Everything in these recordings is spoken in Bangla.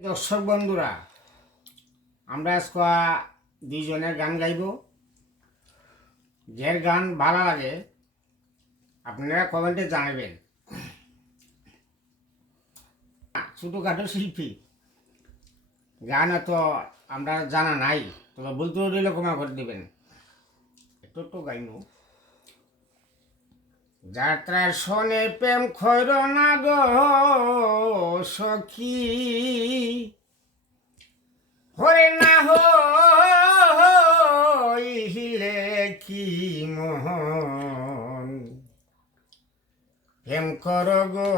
দর্শক বন্ধুরা, আমরা আজকে দুইজনের গান গাইব। যার গান ভালো লাগে আপনারা কমেন্টে জানাবেন। ছোটোখাটো শিল্পী, গান এত আমরা জানা নাই, তবে বলতে রইলে ক্ষমা করে দেবেন। একটু একটু গাইব। যাত্রার শোনে প্রেম খৈর না গো সখী, হরে না হইলে কি মোহন, প্রেম কর গো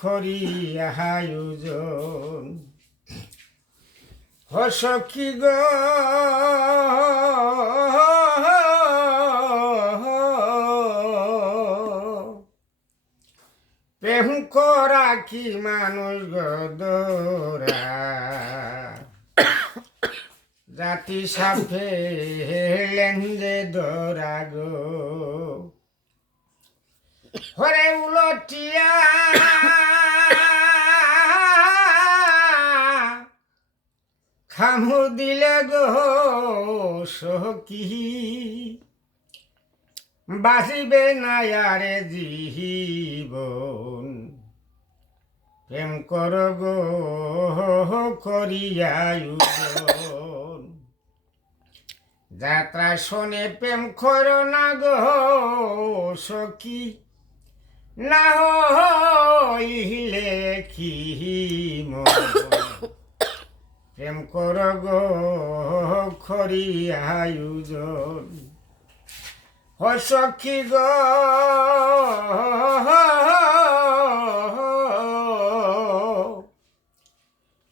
খরিয়া আয়োজন, হ সখী গো প্রেম করা কি মানুষ গদরা, জাতি সাপে লেন্দে ধরা গো, হরে উলটিয়া খামু দিলে গো সখী, বাঁচিবে না আরে জীবন, প্রেম কর গো করিয়া আয়োজন, যাত্রা শোনে প্রেম কর না গো সখী, না হইলে কি মন, প্রেম কর গো করিয়া আয়োজন, ও সখী গো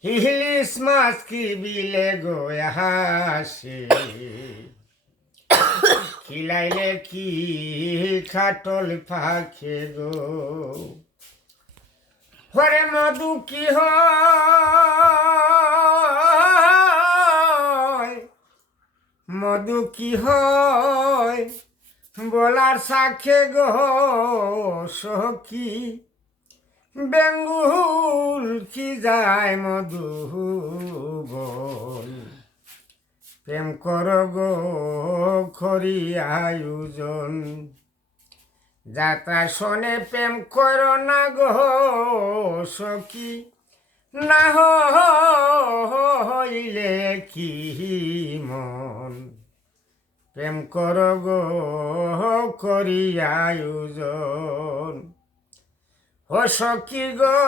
ইলিশ মাছ কি বিলে গো হাসে, খিলাইলে কি খাটল পাখে গো, হরে মধু কি হয়, মধু কি হয় বলার সাক্ষে গো সখী, বেঙ্গুল কি যায় মধু বল, প্রেম কর গো করিয়া আয়োজন, যাত্রা শোনে প্রেম কর না গো সখী, না হইলে কি মন, প্রেম কর গো করিয়া আয়োজন, ও সখী গো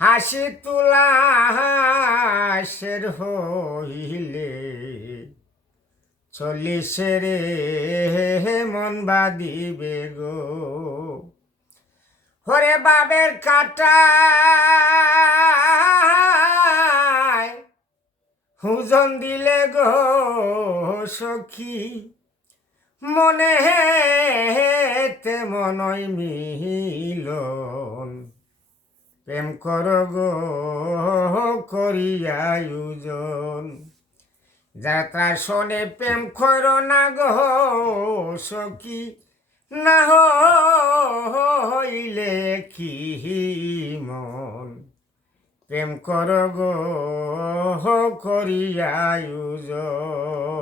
হাসি তুলা হাসের হইলে চল্লিশে রে মন বাদিবে গো, হরে বাবের কাটা হুজন দিলে গো সখী, মনে হেতে মনই মিলন, প্রেম কর গো করিয়া আয়োজন, যাত্রা শোনে প্রেম কর না গো সখী, না হইলে কি মন, প্রেম কর গো করিয়া আয়োজন।